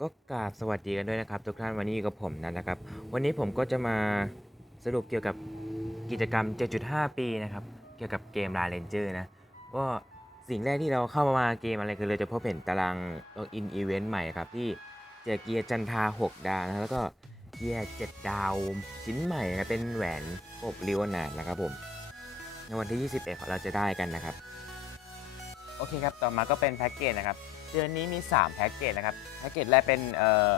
ก็กราบสวัสดีกันด้วยนะครับ ทุกท่านวันนี้อยู่กับผมนันนะครับ วันนี้ผมก็จะมาสรุปเกี่ยวกับกิจกรรม 7.5 ปีนะครับ เกี่ยวกับเกม r า Ranger นะก็สิ่งแรกที่เราเข้ามาเกมอะไรคือเราจะพบเห็นตารางล็อกอินอีเวนต์ใหม่ครับ ที่เจอเกียร์จันทา 6 ดาวนะแล้วก็เกียร์7ดาวชิ้นใหม่นะเป็นแหวนกบลิโอนาร์ดนะครับผม ในวันที่ 21ของเราจะได้กันนะครับ โอเคครับ ต่อมาก็เป็นแพ็กเกจนะครับ เดือนนี้มี 3 แพ็กเกจนะครับ แพ็กเกจแรกเป็นเอ่อ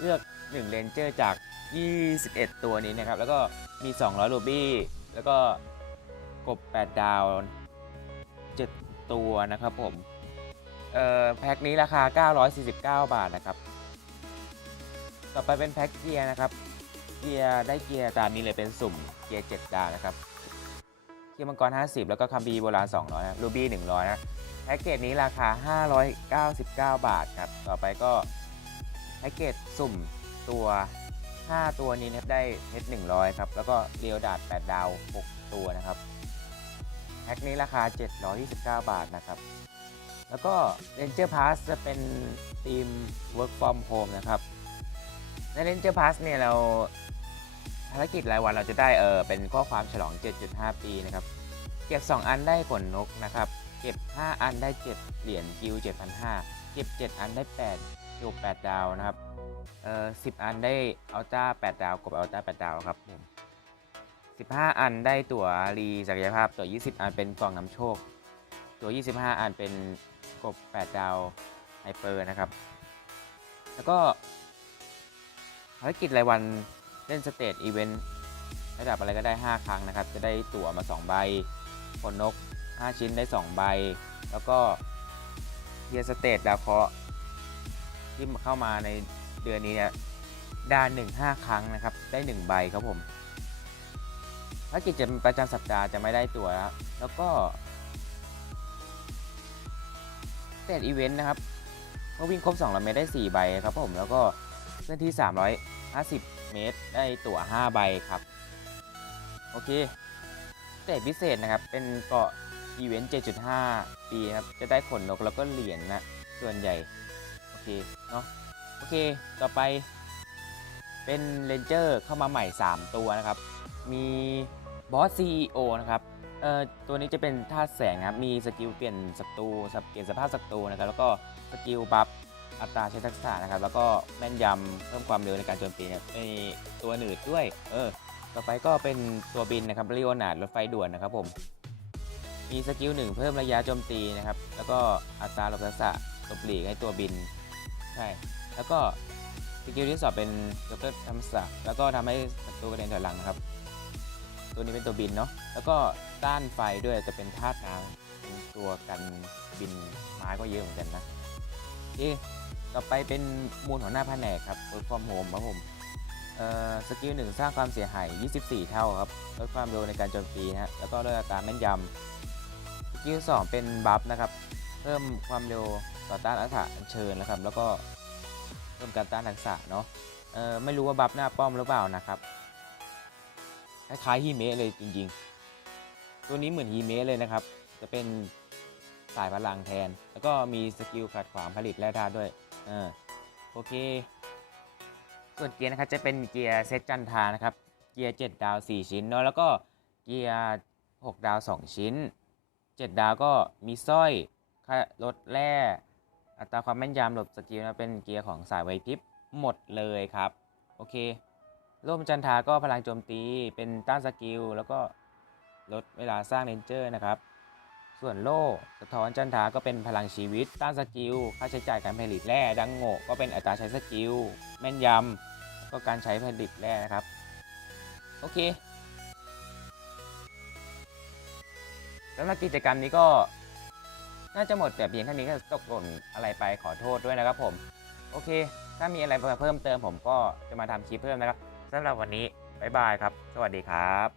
เลือก1เลนเจอร์จาก 21 ตัวนี้นะครับ แล้วก็มี 200 รูบี้ แล้วก็กบ 8 ดาว 7 ตัวนะครับผม เอ่อแพ็กนี้ราคา 949 บาทนะครับ ต่อไปเป็นแพ็กเกียร์นะครับ เกียร์ได้เกียร์ตามนี้เลยเป็นสุ่มเกียร์ 7 ดาวนะครับ เกียร์มังกร 50 แล้วก็คัมบีโบราณ 200นะรูบี้ 100 นะ แพ็กเกจนี้ราคา 599 บาทครับ ต่อไปก็แพ็กเกจสุ่มตัว 5 ตัวนี้นะครับได้เพชร100 ครับ แล้วก็เรียวดาด8ดาว 6 ตัวนะครับ แพ็กนี้ราคา 729 บาทนะครับ แล้วก็ Ranger Pass จะเป็นทีม Work from Home นะครับ ใน Ranger Pass เนี่ยเรา ภารกิจรายวันเราจะได้เออเป็นข้อความฉลอง 7.5 ปีนะครับ เก็บ 2 อันได้ขนนกนะครับ เก็บ 5 อันได้ 7 เหรียญกิล7,500 เก็บ 7 อันได้ 8กิล8ดาวนะครับ เออ10 อันได้อัลต้า8ดาวกบอัลต้า8ดาวครับผม15 อันได้ตั๋วรีศักยภาพตั๋ว20 อันเป็นกล่องน้ำโชค ตั๋ว25 อันเป็นกบ 8 ดาวไฮเปอร์นะครับ แล้วก็ภารกิจรายวัน ล่นสเตจอีเวนต์ระดับอะไรก็ได้ 5 ครั้งนะครับ จะได้ตั๋วมา 2 ใบขนนก 5 ชิ้นได้ 2 ใบ แล้วก็เทียร์สเตทดาวเคราะห์ที่เข้ามาในเดือนนี้เนี่ยดานหนึ่งห้าครั้งนะครับ ได้ 1 ใบครับผมภารกิจจะประจำสัปดาห์จะไม่ได้ตั๋วแล้วแล้วก็สเตทอีเวนต์นะครับเมื่อวิ่งครบ200เมตรได้ 4 ใบครับผมแล้วก็เคลื่อนที่ 50 เมตร ได้ตั๋ว 5 ใบครับ โอเคสเตจพิเศษนะครับ เป็นเกาะอีเวนต์ 7.5 ปีครับ จะได้ขนนกแล้วก็เหรียญนะ ส่วนใหญ่ โอเค เนาะโอเค ต่อไป เป็นเลนเจอร์เข้ามาใหม่ 3 ตัวนะครับ มีบอส CEO นะครับเอ่อตัวนี้จะเป็นธาตุแสงนะครับ มีสกิลเปลี่ยนศัตรูสับเปลี่ยนสภาพศัตรูนะครับ แล้วก็สกิลบัฟ อัตราใช้ทักษะนะครับ แล้วก็แม่นยำเพิ่มความเร็วในการโจมตีนะครับในตัวหนืดด้วย เออ ต่อไปก็เป็นตัวบินนะครับเรียกว่าหนาดรถไฟด่วนนะครับผม มีสกิลหนึ่งเพิ่มระยะโจมตีนะครับ แล้วก็อัตราหลบทักษะหลบหลีกให้ตัวบิน ใช่ แล้วก็สกิลที่สองเป็นยกเลิกทักษะแล้วก็ทำให้ศัตรูกระเด็นถอยหลังนะครับ ตัวนี้เป็นตัวบินเนาะ แล้วก็ต้านไฟด้วยจะเป็นธาตุน้ำเป็นตัวกันบินไม้ก็เยอะเหมือนกันนะโอเค ต่อไปเป็นมูลหัวหน้าแผนกครับ work from home ครับผมเอ่อสกิลหนึ่งสร้างความเสียหาย 24 เท่าครับลดความเร็วในการโจมตีนะฮะแล้วก็ลดอัตราแม่นยำสกิลสองเป็นบัฟนะครับ เพิ่มความเร็วต่อต้านอัฐะอัญเชิญนะครับ แล้วก็เพิ่มการต้านทักษะเนาะเอ่อไม่รู้ว่าบัฟหน้าป้อมหรือเปล่านะครับคล้ายๆฮีเมะเลยจริงๆ ตัวนี้เหมือนฮีเมะเลยนะครับ จะเป็นสายพลังแทน แล้วก็มีสกิลขัดขวางผลิตแร่ธาตุด้วย เออโอเค ส่วนเกียร์นะครับจะเป็นเกียร์เซตจันทานะครับ เกียร์ 7 ดาว 4 ชิ้นเนาะแล้วก็เกียร์ 6 ดาว 2 ชิ้น 7 ดาวก็มีสร้อยค่าลดแร่อัตราความแม่นยำหลบสกิลนะเป็นเกียร์ของสายไวพริบหมดเลยครับ โอเคร่มจันทาก็พลังโจมตีเป็นต้านสกิลแล้วก็ลดเวลาสร้างเรนเจอร์นะครับ ส่วนโล่สะท้อนจันทาก็เป็นพลังชีวิตต้านสกิล ค่าใช้จ่ายการผลิตแร่ดังโง่ก็เป็นอัตราใช้สกิล แม่นยำก็การใช้ผลิตแร่นะครับ โอเคสำหรับกิจกรรมนี้ก็น่าจะหมดแต่เพียงเท่านี้ก็ตกหล่นอะไรไปขอโทษด้วยนะครับผม โอเค ถ้ามีอะไรเพิ่มเติมผมก็จะมาทำคลิปเพิ่มนะครับสำหรับวันนี้ บ๊ายบายครับ สวัสดีครับ